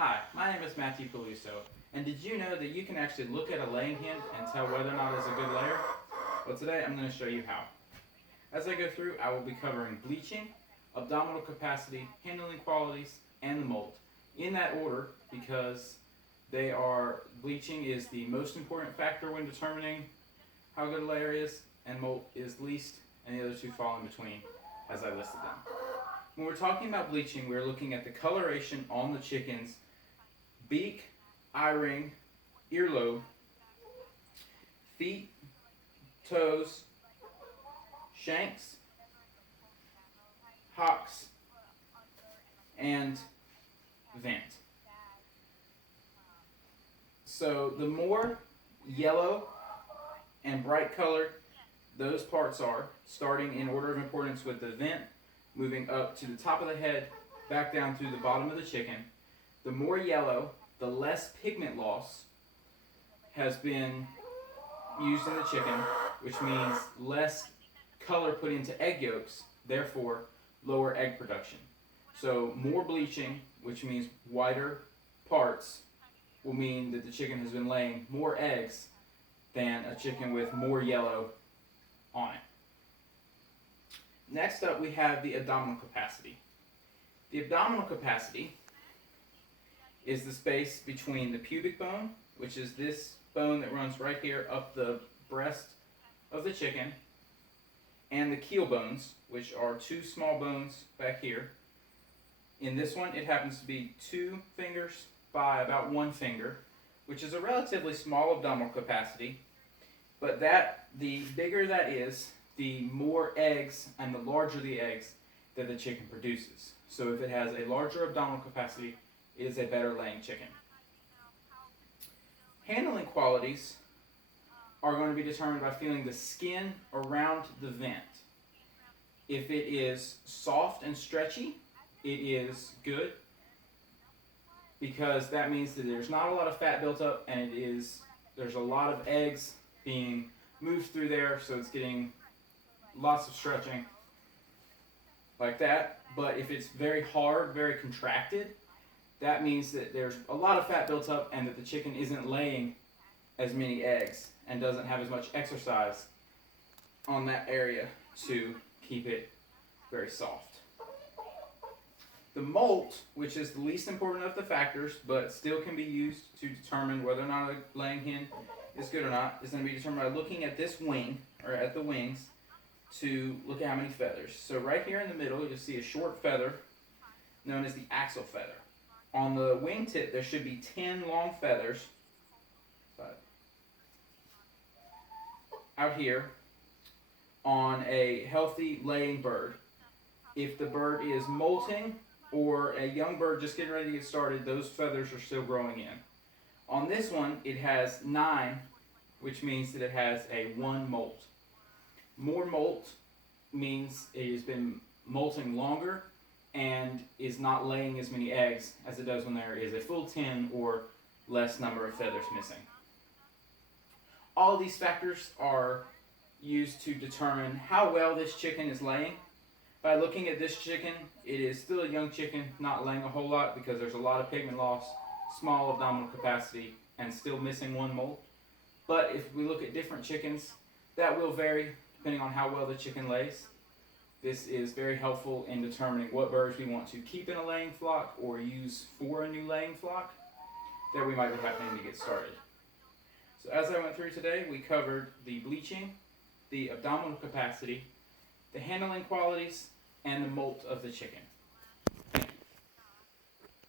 Hi, my name is Matthew Peluso, and did you know that you can actually look at a laying hen and tell whether or not it's a good layer? Well, today I'm going to show you how. As I go through, I will be covering bleaching, abdominal capacity, handling qualities, and the molt. In that order, because bleaching is the most important factor when determining how good a layer is, and molt is least, and the other two fall in between, as I listed them. When we're talking about bleaching, we're looking at the coloration on the chicken's beak, eye ring, earlobe, feet, toes, shanks, hocks, and vent. So the more yellow and bright colored those parts are, starting in order of importance with the vent, moving up to the top of the head, back down through the bottom of the chicken, the more yellow, the less pigment loss has been used in the chicken, which means less color put into egg yolks, therefore lower egg production. So more bleaching, which means whiter parts, will mean that the chicken has been laying more eggs than a chicken with more yellow on it. Next up, we have the abdominal capacity. The abdominal capacity is the space between the pubic bone, which is this bone that runs right here up the breast of the chicken, and the keel bones, which are two small bones back here. In this one, it happens to be 2 fingers by about 1 finger, which is a relatively small abdominal capacity, but the bigger that is, the more eggs and the larger the eggs that the chicken produces. So if it has a larger abdominal capacity, it is a better laying chicken. Handling qualities are going to be determined by feeling the skin around the vent. If it is soft and stretchy, it is good, because that means that there's not a lot of fat built up, and there's a lot of eggs being moved through there, so it's getting lots of stretching like that. But if it's very hard, very contracted, that means that there's a lot of fat built up and that the chicken isn't laying as many eggs and doesn't have as much exercise on that area to keep it very soft. The molt, which is the least important of the factors but still can be used to determine whether or not a laying hen is good or not, is going to be determined by looking at this wing, or at the wings, to look at how many feathers. So right here in the middle, you'll see a short feather known as the axle feather. On the wingtip, there should be 10 long feathers out here on a healthy laying bird. If the bird is molting or a young bird just getting ready to get started, those feathers are still growing in. On this one, it has 9, which means that it has a 1 molt. More molt means it has been molting longer and is not laying as many eggs as it does when there is a full 10 or less number of feathers missing. All of these factors are used to determine how well this chicken is laying. By looking at this chicken, it is still a young chicken, not laying a whole lot because there's a lot of pigment loss, small abdominal capacity, and still missing 1 molt. But if we look at different chickens, that will vary depending on how well the chicken lays. This is very helpful in determining what birds we want to keep in a laying flock or use for a new laying flock that we might be happening to get started. So as I went through today, we covered the bleaching, the abdominal capacity, the handling qualities, and the molt of the chicken.